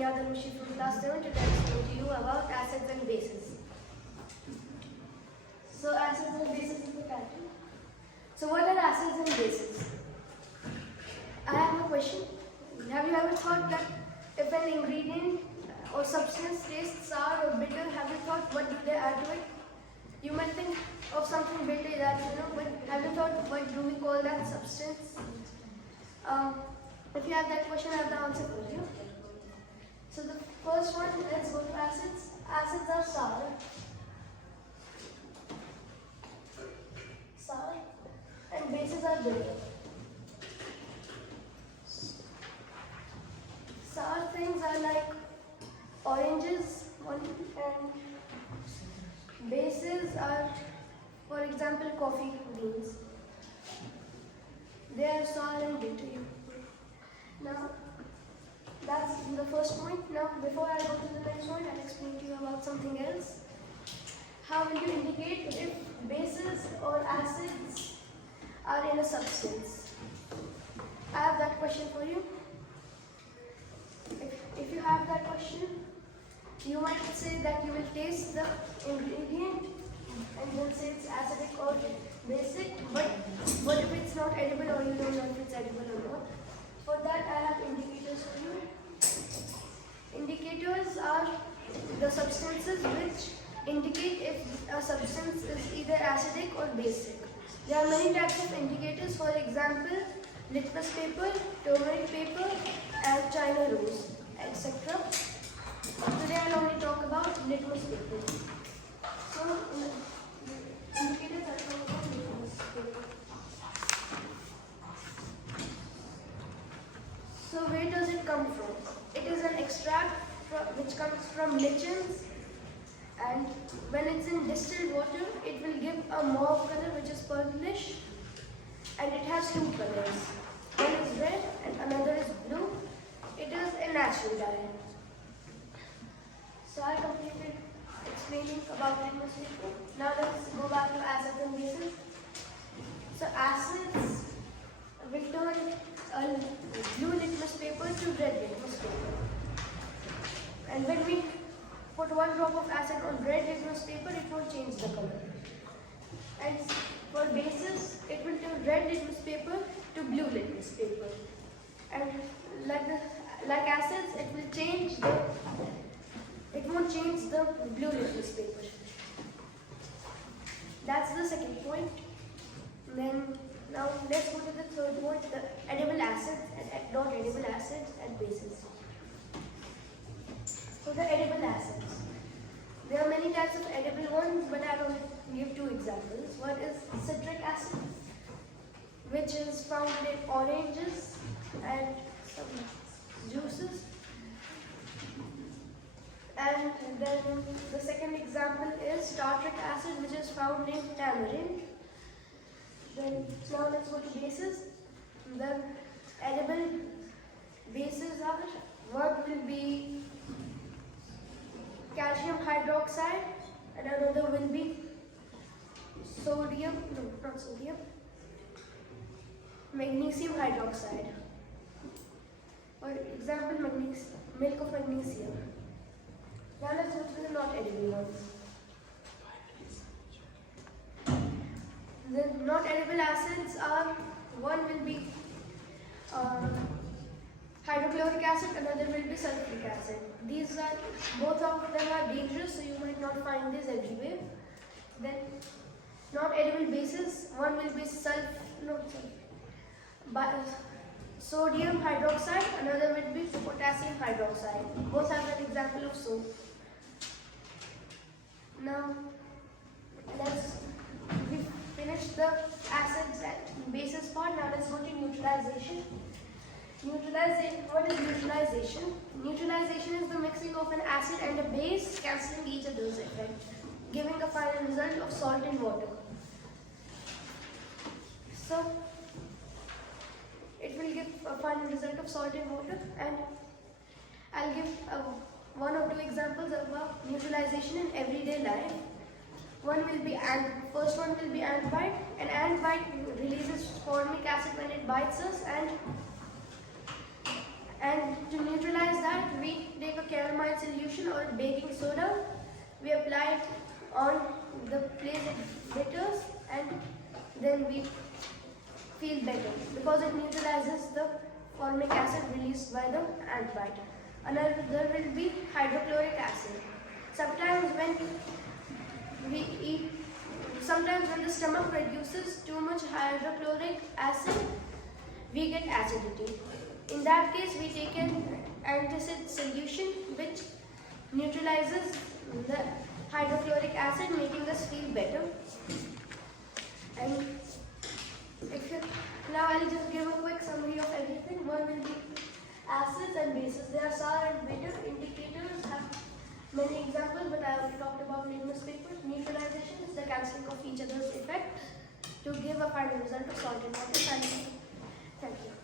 Eyaad from class 7 to tell to you about acids and bases. So acids and bases is the title. So what are acids and bases? I have a question. Have you ever thought that if an ingredient or substance tastes sour or bitter, have you thought what do they add to it? You might think of something bitter that but have you thought what do we call that substance? If you have that question, I have the answer for you. So the first one, let's go to acids. Acids are sour. Sour. And bases are bitter. Sour things are like oranges, and bases are, for example, coffee beans. They are sour and bitter. Now, that's the first point. Now, before I go to the next point, I'll explain to you about something else. How will you indicate if bases or acids are in a substance? I have that question for you. If you have that question, you might say that you will taste the ingredient and will say it's acidic or basic, but what if it's not edible or you don't know if it's edible or not? For that, I have indicators for you. Indicators are the substances which indicate if a substance is either acidic or basic. There are many types of indicators, for example, litmus paper, turmeric paper, and China rose, etc. Today I'll only talk about litmus paper. So, indicators are from litmus paper. So where does it come from? It is an extract which comes from lichens, and when it's in distilled water, it will give a mauve color which is purplish, and it has two colors. One is red and another is blue. It is a natural dye. So I completed explaining about litmus paper. Now let's go back to acids and bases. So acids will turn a blue litmus paper to red litmus paper. And when we put one drop of acid on red litmus paper, it won't change the color. And for bases, it will turn red litmus paper to blue litmus paper. And like acids, it won't change the blue litmus paper. That's the second point. Then now let's go to the third point, the edible acids and not edible acids and bases. So the edible acids. There are many types of edible ones, but I'll only give two examples. One is citric acid, which is found in oranges and some juices. And then the second example is tartric acid, which is found in tamarind. Then now let's go to bases. The edible bases are, one will be calcium hydroxide and another will be magnesium hydroxide. For example, milk of magnesium. Now let's go to the not edible ones. The not edible acids are, one will be hydrochloric acid, another will be sulfuric acid. These are, both of them are dangerous, so you might not find these everywhere. Then not edible bases, one will be sodium hydroxide, another will be potassium hydroxide. Both have an example of soap. Now we finished the acids and bases part. Now let's go to neutralization. What is neutralization? Neutralization is the mixing of an acid and a base, cancelling each other's effect, giving a final result of salt in water. So it will give a final result of salt in water, and I'll give one or two examples about neutralization in everyday life. First one will be ant bite. An ant bite releases formic acid when it bites us, and to neutralize that, we take baking soda. We apply it on the place it bitters, and then we feel better because it neutralizes the formic acid released by the ant bite. Another will be hydrochloric acid. Sometimes when we eat, sometimes when the stomach produces too much hydrochloric acid, we get acidity. In that case, we take an antacid solution which neutralizes the hydrochloric acid, making us feel better. And now I'll just give a quick summary of everything. One will be acids and bases. They are sour and bitter. Indicators have many examples, but I already talked about litmus paper. Neutralization is the cancelling of each other's effect to give a final result of salt and water. Thank you.